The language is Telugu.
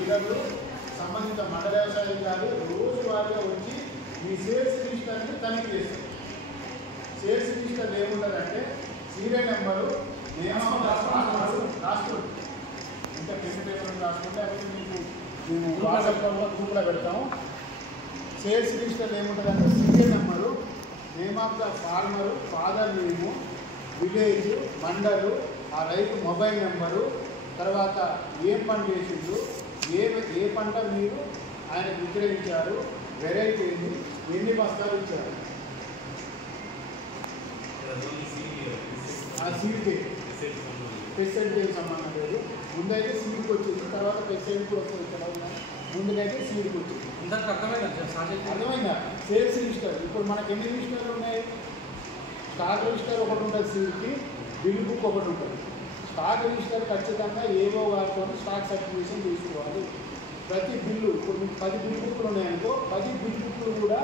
డీలర్లు సంబంధిత మండల వ్యవసాయ అధికారులు రోజువారీగా వచ్చి మీ సేల్స్ రిజిస్టర్ని తనిఖీ చేస్తారు. సేల్స్ రిజిస్టర్ ఏముంటుందంటే సీరియల్ నెంబరు రాసుకోండి. ఇంకా పెన్ పేపర్ రాసుకుంటే అవి మీకు మేము వాట్సాప్లో గ్రూప్లో పెడతాము. సేల్స్ రిజిస్టర్ ఏముంటుందంటే serial number, name of the farmer, father name, village, mandal, ఆ రైతు మొబైల్ నెంబరు, తర్వాత ఏం పంట వేసిండు, ఏ పంట మీరు ఆయనకు విక్రయించారు, వెరైటీ ఏంటి, ఎన్ని బస్తాలు ఇచ్చారు, ఆ సీడ్కి పెస్టిసైడ్కి సంబంధం లేదు. ముందైతే సీడ్కి వచ్చింది, తర్వాత పెస్టిసైడ్కి వస్తుంది. ముందుకైతే సీడ్కి వచ్చింది. అర్థమైందా? సేల్స్ రిజిస్టర్ ఇప్పుడు మనకి ఎన్ని రిజిస్టర్లు ఉన్నాయి? స్టాక్ రిజిస్టర్ ఒకటి ఉంటుంది, సీడ్కి బిల్ బుక్ ఒకటి ఉంటుంది. స్టాక్ రిజిస్టర్ ఖచ్చితంగా ఏవో వారితో స్టాక్ సర్టిఫికేషన్ తీసుకోవాలి. ప్రతి బిల్లు ఇప్పుడు మీకు 10 బిల్ బుక్లు ఉన్నాయనుకో, 10 బిల్ బుక్లు కూడా